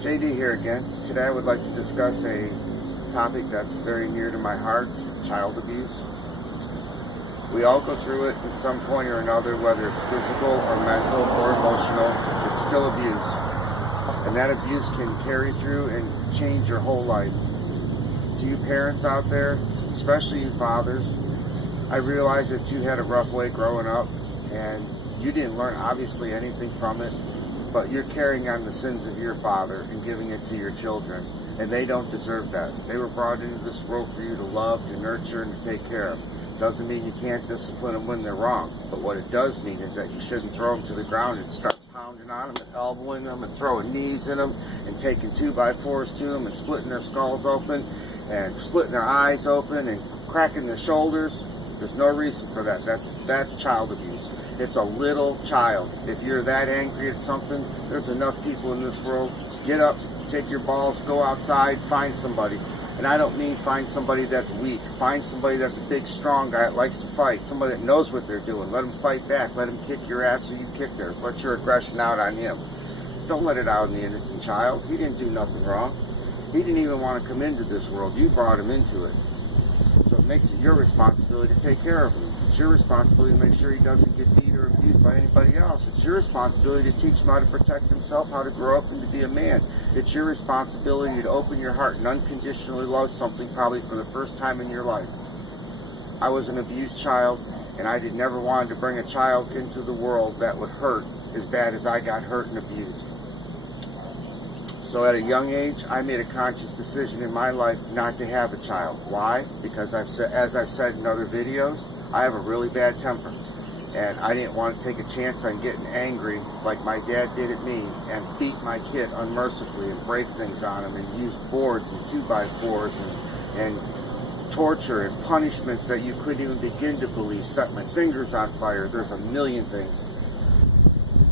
JD here again. Today I would like to discuss a topic that's very near to my heart, child abuse. We all go through it at some point or another, whether it's physical or mental or emotional, it's still abuse. And that abuse can carry through and change your whole life. To you parents out there, especially you fathers, I realize that you had a rough way growing up and you didn't learn obviously anything from it, but you're carrying on the sins of your father and giving it to your children, and they don't deserve that. They were brought into this world for you to love, to nurture, and to take care of. Doesn't mean you can't discipline them when they're wrong, but what it does mean is that you shouldn't throw them to the ground and start pounding on them and elbowing them and throwing knees in them and taking 2x4s to them and splitting their skulls open and splitting their eyes open and cracking their shoulders. There's no reason for that. That's child abuse. It's a little child. If you're that angry at something, there's enough people in this world. Get up, take your balls, go outside, find somebody. And I don't mean find somebody that's weak. Find somebody that's a big, strong guy that likes to fight. Somebody that knows what they're doing. Let them fight back. Let them kick your ass or you kick theirs. Let your aggression out on him. Don't let it out on the innocent child. He didn't do nothing wrong. He didn't even want to come into this world. You brought him into it. So it makes it your responsibility to take care of him. It's your responsibility to make sure he doesn't get beat or abused by anybody else. It's your responsibility to teach him how to protect himself, how to grow up and to be a man. It's your responsibility to open your heart and unconditionally love something probably for the first time in your life. I was an abused child, and I never wanted to bring a child into the world that would hurt as bad as I got hurt and abused. So at a young age, I made a conscious decision in my life not to have a child. Why? Because as I've said in other videos, I have a really bad temper. And I didn't want to take a chance on getting angry like my dad did at me and beat my kid unmercifully and break things on him and use boards and 2x4s and torture and punishments that you couldn't even begin to believe, set my fingers on fire. There's a million things.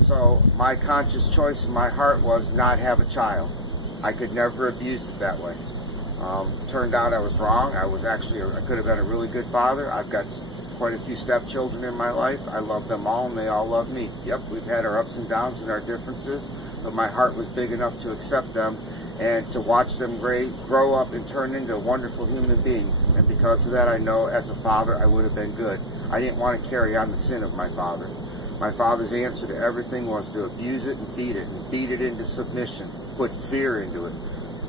So my conscious choice in my heart was not have a child. I could never abuse it that way. Turned out I was wrong. I could have been a really good father. I've got quite a few stepchildren in my life. I love them all and they all love me. Yep, we've had our ups and downs and our differences, but my heart was big enough to accept them and to watch them grow up and turn into wonderful human beings. And because of that, I know as a father I would have been good. I didn't want to carry on the sin of my father. My father's answer to everything was to abuse it and beat it into submission, put fear into it.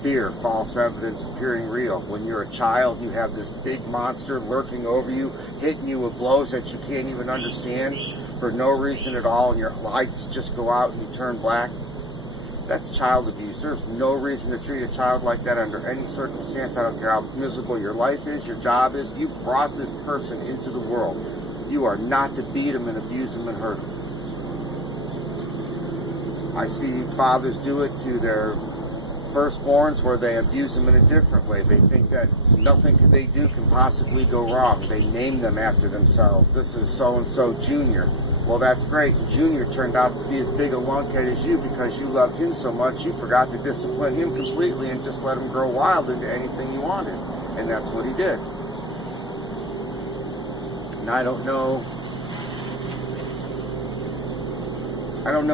Fear, false evidence appearing real. When you're a child, you have this big monster lurking over you, hitting you with blows that you can't even understand for no reason at all, and your lights just go out and you turn black. That's child abuse. There's no reason to treat a child like that under any circumstance. I don't care how miserable your life is, your job is. You brought this person into the world. You are not to beat them and abuse them and hurt them. I see fathers do it to their firstborns where they abuse them in a different way. They think that nothing they do can possibly go wrong. They name them after themselves. This is so-and-so Junior. Well, that's great. Junior turned out to be as big a lunkhead as you because you loved him so much you forgot to discipline him completely and just let him grow wild into anything you wanted. And that's what he did. And I don't know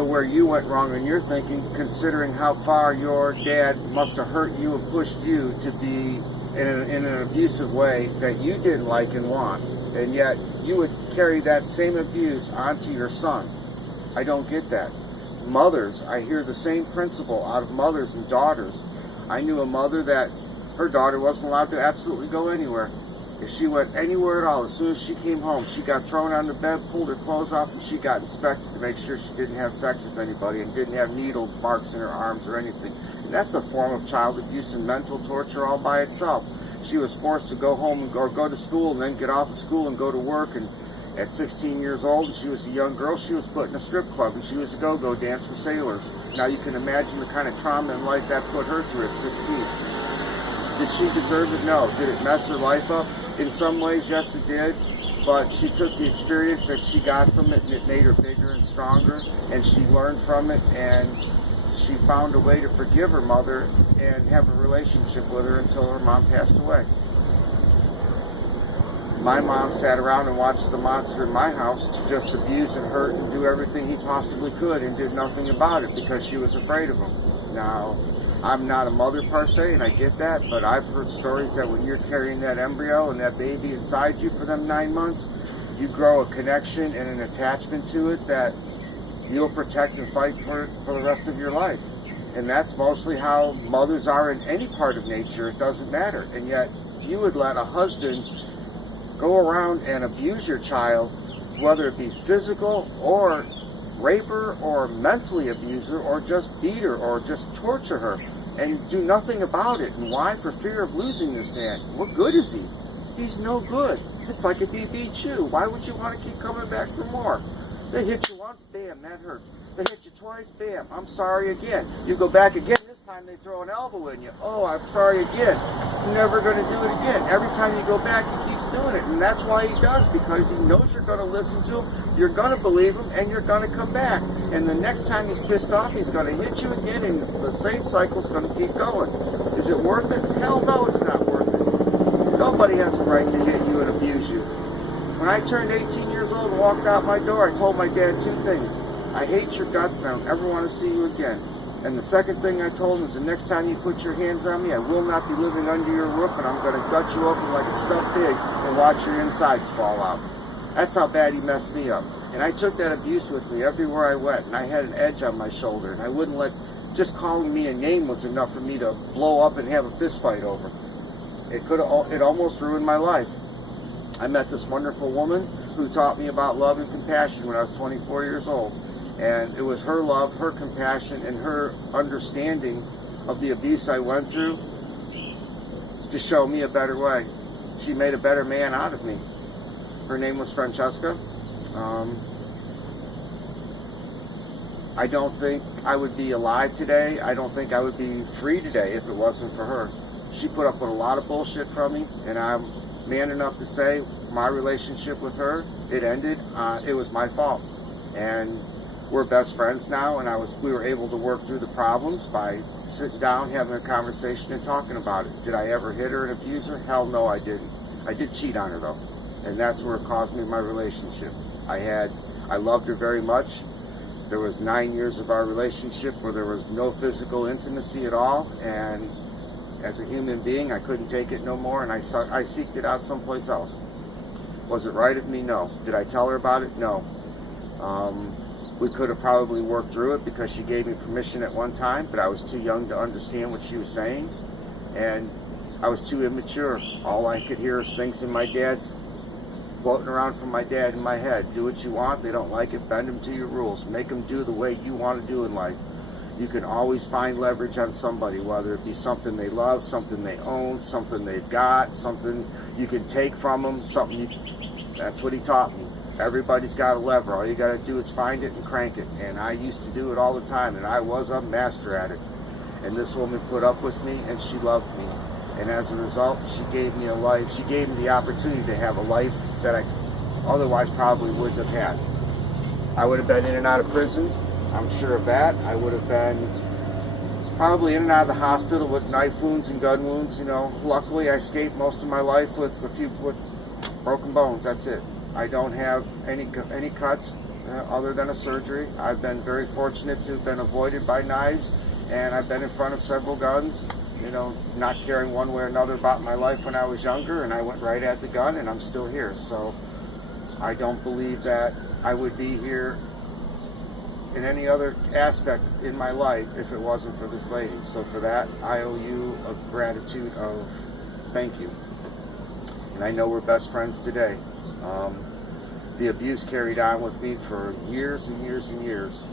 where you went wrong in your thinking, considering how far your dad must have hurt you and pushed you to be in an abusive way that you didn't like and want. And yet you would carry that same abuse onto your son. I don't get that. Mothers, I hear the same principle out of mothers and daughters. I knew a mother that her daughter wasn't allowed to absolutely go anywhere. If she went anywhere at all, as soon as she came home, she got thrown on the bed, pulled her clothes off, and she got inspected to make sure she didn't have sex with anybody and didn't have needle marks in her arms or anything. And that's a form of child abuse and mental torture all by itself. She was forced to go home or go to school and then get off of school and go to work. And at 16 years old, and she was a young girl, she was put in a strip club and she was a go-go dance for sailors. Now you can imagine the kind of trauma in life that put her through at 16. Did she deserve it? No. Did it mess her life up? In some ways, yes, it did. But she took the experience that she got from it and it made her bigger and stronger. And she learned from it and she found a way to forgive her mother and have a relationship with her until her mom passed away. My mom sat around and watched the monster in my house just abuse and hurt and do everything he possibly could and did nothing about it because she was afraid of him. Now, I'm not a mother per se, and I get that, but I've heard stories that when you're carrying that embryo and that baby inside you for them 9 months, you grow a connection and an attachment to it that you'll protect and fight for the rest of your life. And that's mostly how mothers are in any part of nature. It doesn't matter. And yet, you would let a husband go around and abuse your child, whether it be physical or rape her or mentally abuse her or just beat her or just torture her and do nothing about it. And why? For fear of losing this man. What good is he? He's no good. It's like if he beat you. Why would you want to keep coming back for more? They hit you once, bam, that hurts. They hit you twice, bam, I'm sorry again. You go back again, this time they throw an elbow in you. Oh, I'm sorry again. You're never going to do it again. Every time you go back, he keeps doing it. And that's why he does, because he knows you're going to listen to him, you're going to believe him, and you're going to come back. And the next time he's pissed off, he's going to hit you again, and the same cycle's going to keep going. Is it worth it? Hell no, it's not worth it. Nobody has a right to hit you and abuse you. When I turned 18 years old and walked out my door, I told my dad 2 things. I hate your guts and I don't ever want to see you again. And the second thing I told him is the next time you put your hands on me, I will not be living under your roof, and I'm going to gut you open like a stuffed pig and watch your insides fall out. That's how bad he messed me up. And I took that abuse with me everywhere I went, and I had an edge on my shoulder, and I wouldn't let, just calling me a name was enough for me to blow up and have a fist fight over. It almost ruined my life. I met this wonderful woman who taught me about love and compassion when I was 24 years old. And it was her love, her compassion, and her understanding of the abuse I went through to show me a better way. She made a better man out of me. Her name was Francesca. I don't think I would be alive today. I don't think I would be free today if it wasn't for her. She put up with a lot of bullshit from me, and I'm man enough to say my relationship with her, it ended. It was my fault. And we're best friends now, and we were able to work through the problems by sitting down, having a conversation, and talking about it. Did I ever hit her and abuse her? Hell no, I didn't. I did cheat on her, though, and that's where it caused me my relationship. I loved her very much. There was 9 years of our relationship where there was no physical intimacy at all, and as a human being, I couldn't take it no more, and I seeked it out someplace else. Was it right of me? No. Did I tell her about it? No. We could have probably worked through it because she gave me permission at one time, but I was too young to understand what she was saying, and I was too immature. All I could hear is things in my dad's floating around from my dad in my head. Do what you want. They don't like it. Bend them to your rules. Make them do the way you want to do in life. You can always find leverage on somebody, whether it be something they love, something they own, something they've got, something you can take from them, that's what he taught me. Everybody's got a lever. All you got to do is find it and crank it. And I used to do it all the time, and I was a master at it. And this woman put up with me, and she loved me. And as a result, she gave me a life. She gave me the opportunity to have a life that I otherwise probably wouldn't have had. I would have been in and out of prison. I'm sure of that. I would have been probably in and out of the hospital with knife wounds and gun wounds. Luckily I escaped most of my life with with broken bones. That's it. I don't have any cuts other than a surgery. I've been very fortunate to have been avoided by knives, and I've been in front of several guns, not caring one way or another about my life when I was younger, and I went right at the gun, and I'm still here. So I don't believe that I would be here in any other aspect in my life if it wasn't for this lady. So for that, I owe you a gratitude of thank you. And I know we're best friends today. The abuse carried on with me for years and years and years.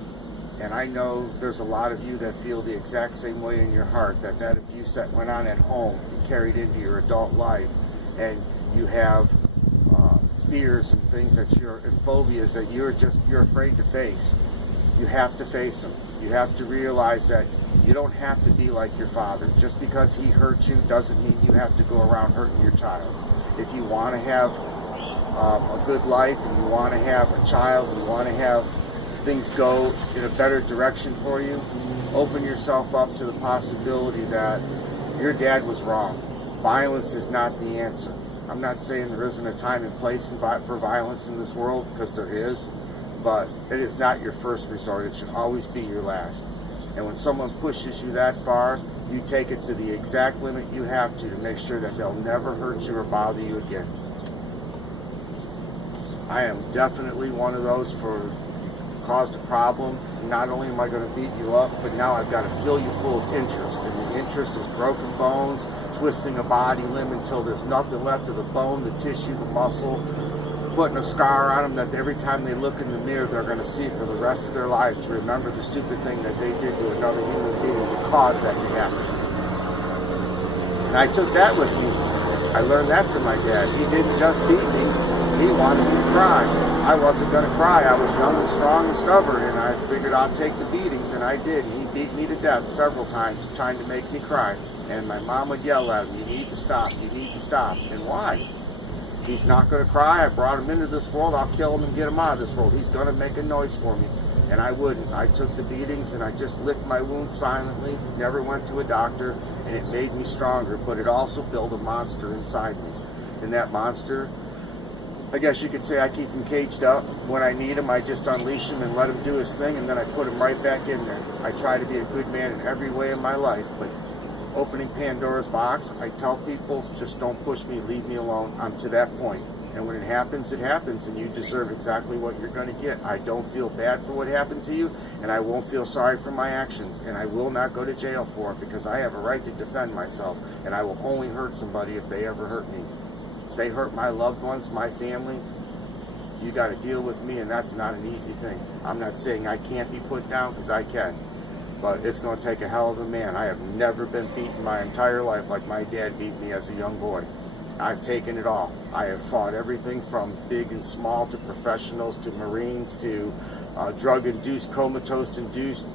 And I know there's a lot of you that feel the exact same way in your heart, that abuse that went on at home carried into your adult life. And you have fears and things and phobias that you're afraid to face. You have to face them. You have to realize that you don't have to be like your father. Just because he hurt you doesn't mean you have to go around hurting your child. If you want to have a good life, and you want to have a child, and you want to have things go in a better direction for you, open yourself up to the possibility that your dad was wrong. Violence is not the answer. I'm not saying there isn't a time and place for violence in this world, because there is, but it is not your first resort. It should always be your last. And when someone pushes you that far, you take it to the exact limit you have to make sure that they'll never hurt you or bother you again. I am definitely one of those for caused a problem. Not only am I going to beat you up, but now I've got to fill you full of interest. And the interest is broken bones, twisting a body limb until there's nothing left of the bone, the tissue, the muscle, putting a scar on them that every time they look in the mirror, they're going to see for the rest of their lives to remember the stupid thing that they did to another human being to cause that to happen. And I took that with me. I learned that from my dad. He didn't just beat me. He wanted me to cry. I wasn't going to cry. I was young and strong and stubborn, and I figured I'd take the beatings, and I did. He beat me to death several times trying to make me cry. And my mom would yell at him, "You need to stop, you need to stop." And why? He's not going to cry. I brought him into this world. I'll kill him and get him out of this world. He's going to make a noise for me. And I wouldn't. I took the beatings and I just licked my wounds silently, never went to a doctor, and it made me stronger, but it also built a monster inside me. And that monster, I guess you could say I keep him caged up. When I need him, I just unleash him and let him do his thing, and then I put him right back in there. I try to be a good man in every way in my life, but opening Pandora's box, I tell people, just don't push me, leave me alone. I'm to that point. And when it happens, and you deserve exactly what you're going to get. I don't feel bad for what happened to you, and I won't feel sorry for my actions, and I will not go to jail for it because I have a right to defend myself, and I will only hurt somebody if they ever hurt me. If they hurt my loved ones, my family, you got to deal with me, and that's not an easy thing. I'm not saying I can't be put down, because I can, but it's going to take a hell of a man. I have never been beaten my entire life like my dad beat me as a young boy. I've taken it all. I have fought everything from big and small to professionals to Marines to drug-induced, comatose-induced,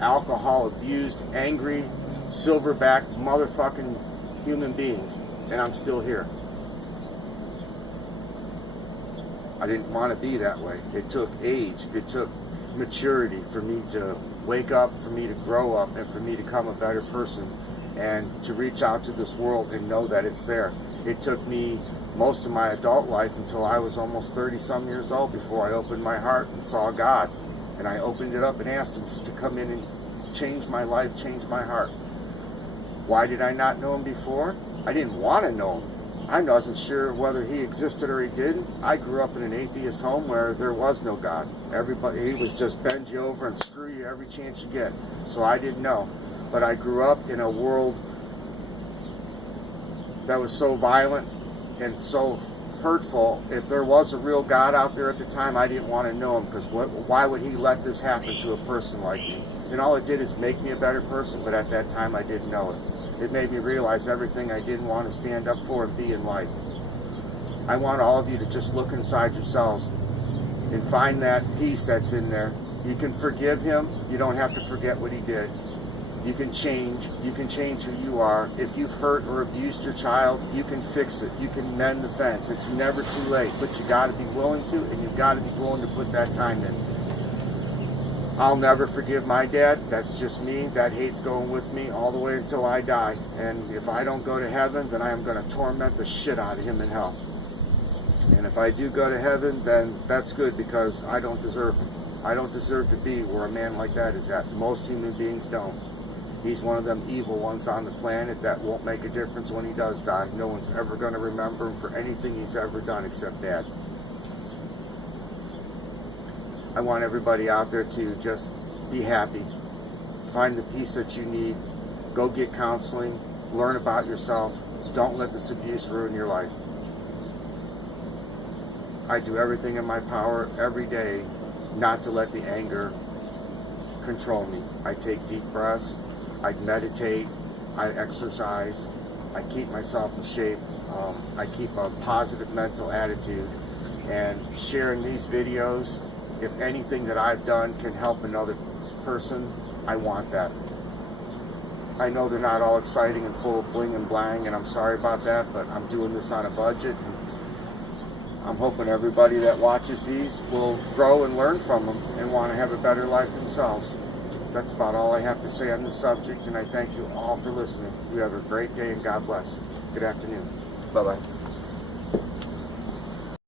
alcohol-abused, angry, silverback motherfucking human beings, and I'm still here. I didn't want to be that way. It took age, it took maturity for me to wake up, for me to grow up, and for me to become a better person, and to reach out to this world and know that it's there. It took me most of my adult life until I was almost 30-some years old before I opened my heart and saw God. And I opened it up and asked Him to come in and change my life, change my heart. Why did I not know Him before? I didn't want to know Him. I wasn't sure whether He existed or He didn't. I grew up in an atheist home where there was no God. Everybody, He was just bend you over and screw you every chance you get. So I didn't know. But I grew up in a world that was so violent and so hurtful. If there was a real God out there at the time, I didn't want to know Him, because why would He let this happen to a person like me? And all it did is make me a better person, but at that time I didn't know it. It made me realize everything I didn't want to stand up for and be in life. I want all of you to just look inside yourselves and find that peace that's in there. You can forgive Him. You don't have to forget what He did. You can change who you are. If you've hurt or abused your child, you can fix it. You can mend the fence. It's never too late, but you got to be willing to, and you've got to be willing to put that time in. I'll never forgive my dad. That's just me. That hate's going with me all the way until I die. And if I don't go to heaven, then I am going to torment the shit out of him in hell. And if I do go to heaven, then that's good, because I don't deserve him. I don't deserve to be where a man like that is at. Most human beings don't. He's one of them evil ones on the planet that won't make a difference when he does die. No one's ever going to remember him for anything he's ever done except bad. I want everybody out there to just be happy. Find the peace that you need. Go get counseling. Learn about yourself. Don't let this abuse ruin your life. I do everything in my power every day not to let the anger control me. I take deep breaths. I meditate, I exercise, I keep myself in shape, I keep a positive mental attitude, and sharing these videos, if anything that I've done can help another person, I want that. I know they're not all exciting and full of bling and blang, and I'm sorry about that, but I'm doing this on a budget, and I'm hoping everybody that watches these will grow and learn from them and want to have a better life themselves. That's about all I have to say on this subject, and I thank you all for listening. You have a great day, and God bless. Good afternoon. Bye-bye.